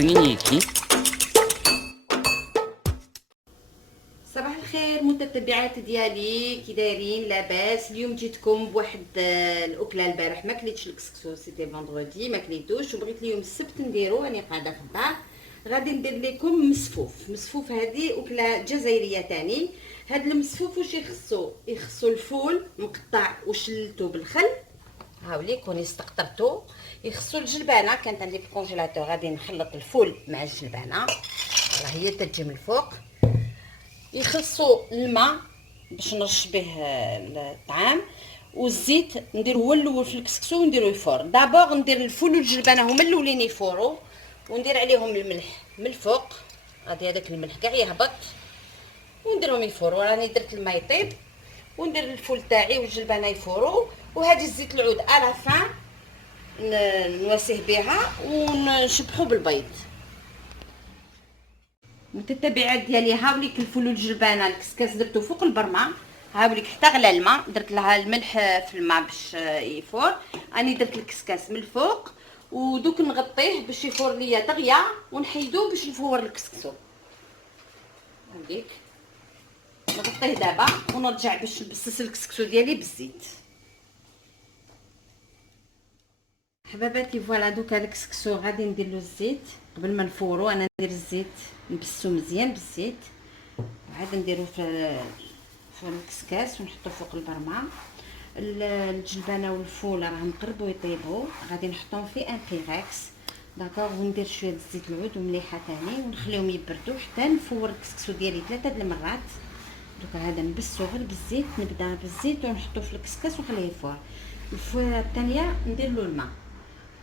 بنينيكي. صباح الخير متتبعات ديالي، كي دايرين؟ لاباس؟ اليوم جيتكم بواحد الاكله. البارح ما كليتش الكسكسو، سيتي فوندردي ما كليتوش، وبغيت اليوم السبت نديرو. راني قاعده في الدار غادي ندير لكم مسفوف. هذه اكله جزائريه تاني. هاد المسفوف واش يخصو الفول مقطع وشللته بالخل، هاولي كوني استقطرتو. يخصو الجلبانه، كانت عندي في الكونجيلاتور، غادي نخلط الفول مع الجلبانه، راه هي تتجي من الفوق. يخصو الماء باش نرش به الطعام، والزيت ندير هو الاول في الكسكسو ونديرو يفور. دابور ندير الفول والجلبانه هما الاولين يفوروا، وندير عليهم الملح من الفوق. غادي هذاك الملح كاع يهبط ونديرهم يفوروا. راني درت الماء يطيب وندير الفول تاعي والجلبانه يفوروا، وهذه الزيت العود على فان نواسيه بها ونشبحو بالبيض. متتبعات ديالي، هاوليك الفول والجلبانه الكسكاس درتو فوق البرمه، هاوليك حتى غلى الماء، درت لها الملح في الماء باش يفور. اني درت الكسكاس من الفوق ودوك نغطيه باش يفور ليا دغيا، ونحيدوه باش نفور الكسكسو. هاوليك نغطيه دابا ونرجع باش نبسس الكسكسو ديالي بالزيت. حباباتي فوالا، دوك هذاك الكسكسو غادي ندير له الزيت قبل ما نفورو. انا ندير الزيت نبسو مزيان بالزيت، عاد نديرو في الكسكاس ونحطو فوق البرمه. الجلبانه والفول راهم قربوا يطيبوا، غادي نحطهم في ان بيغكس داكوغ، وندير شويه زيت العود ومليحه ثاني ونخليهم يبردوا حتى نفور الكسكسو ديالي 3 المرات. دوكا هذا نبسو غير بالزيت، نبدا بالزيت ونحطو في الكسكاس ونخليه يفور. الفوره الثانيه ندير له الماء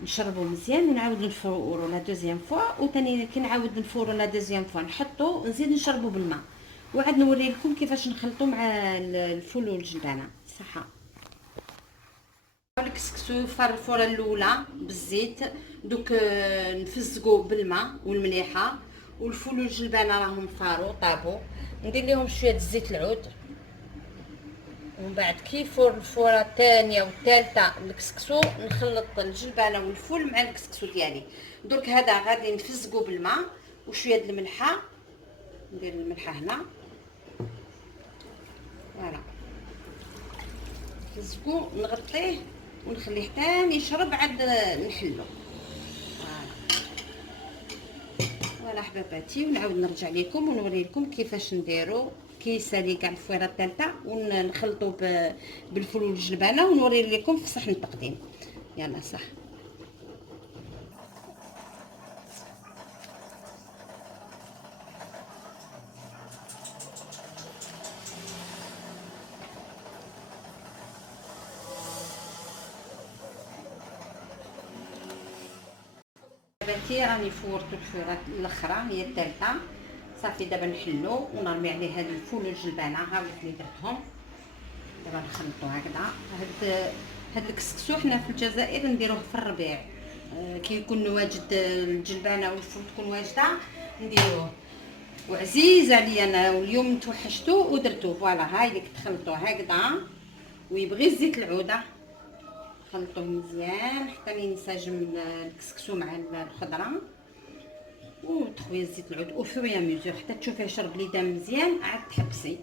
نشربو مزيان ونعاود نفورو لا دوزيام فوا، وثاني كي نعاود نفورو لا دوزيام فوا نحطو نزيد نشربو بالماء، وعاد نوري لكم كيفاش نخلطو مع الفول والجبانه. صحه. الكسكسو فار الفوره الاولى بالزيت، دوك نفزقو بالماء والمليحه، والفول والجلبانه راهم فارو طابو، ندير لهم شويه الزيت العود، ومن بعد كي يفور الفوره الثانيه والثالثه الكسكسو نخلط الجلبانه والفول مع الكسكسو ديالي. درك هذا غادي نفزقو بالماء وشويه د الملحه، ندير الملحه هنا فوالا، نفزقو نغطيه ونخليه حتى يشرب، عاد نحلو فوالا حباباتي. ونعاود نرجع لكم ونوري لكم كيفاش نديرو كي يسالي كاع الفويره الثالثه، ونخلطو بالفول والجلبانه ونوري لكم في صحن التقديم. يلا صح. بنتي راني فورت الفويره الاخرى هي الثالثه صافي. دابا نحلو ونرمي عليه هاد الفول والجلبانه، ها اللي درتهم. دابا نخلطو هكذا. هاد الكسكسو حنا في الجزائر نديروه في الربيع، كي يكون واجد الجلبانه والفول تكون واجده نديروه، وعزيز عليا انا، واليوم توحشتو ودرتو. فوالا هاي اللي تخلطوه هكذا، ويبغي الزيت العوده خلطوه مزيان حتى ينسجم الكسكسو مع الخضره، وتخوي الزيت العود وفوريا ميزور حتى تشوفيه شرب لي دم مزيان، عاد تحبسي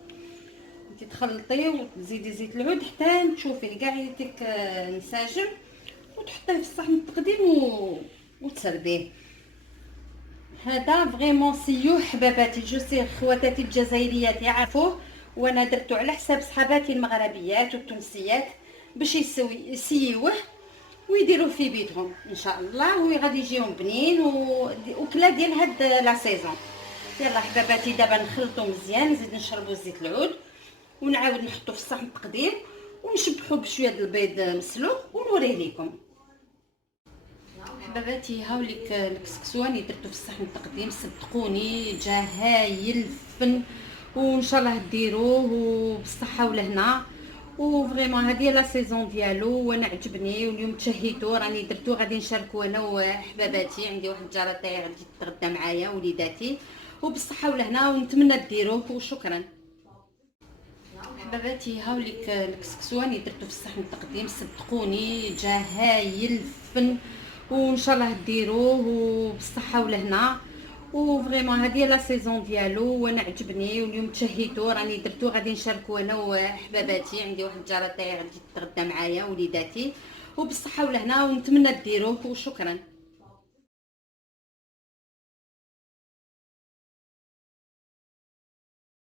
انت تخلطيه وتزيدي زيت العود حتى تشوفي كاع يديك نساجم، وتحطيه في الصحن التقديم وتسربيه. هذا فريمون سيو حباباتي، جو سي خواتاتي الجزائريات يعرفوه، وانا درتو على حساب صحاباتي المغربيات والتونسيات باش يسيوه ويديروا في بيتهم ان شاء الله، وغادي يجيهم بنين وكلا ديال هاد لا سيزون. يلا حباباتي دابا نخلطو مزيان، نزيد نشربو زيت العود ونعاود نحطو في الصحن التقدير ونشبحو بشويه د البيض مسلوق ونوريه لكم. حباباتي هاوليك الكسكسو راني درتو في الصحن التقديم، صدقوني جا هايل فن، وان شاء الله ديروه وبالصحه والهنا. وفريمون هذه لا سيزون ديالو وانا عجبني، واليوم تشهيتو راني درتو غادي نشاركو انا وحباباتي. عندي واحد الجاره تاعي غادي تتغدى معايا وليداتي، وبالصحه والهنا، ونتمنى ديروه وشكرا. حباباتي هاوليك الكسكسو راني درتو في الصحن التقديم، صدقوني جا هايل فن، وان شاء الله ديروه وبالصحه والهنا. وفريمون هذه هي لا سيزون ديالو وانا عجبني، واليوم تشهيتو راني درتو غادي نشاركو انا وحباباتي. عندي واحد الجاره تاعي غادي تتغدى معايا وليداتي، وبالصحه والهنا ونتمنى ديروه وشكرا.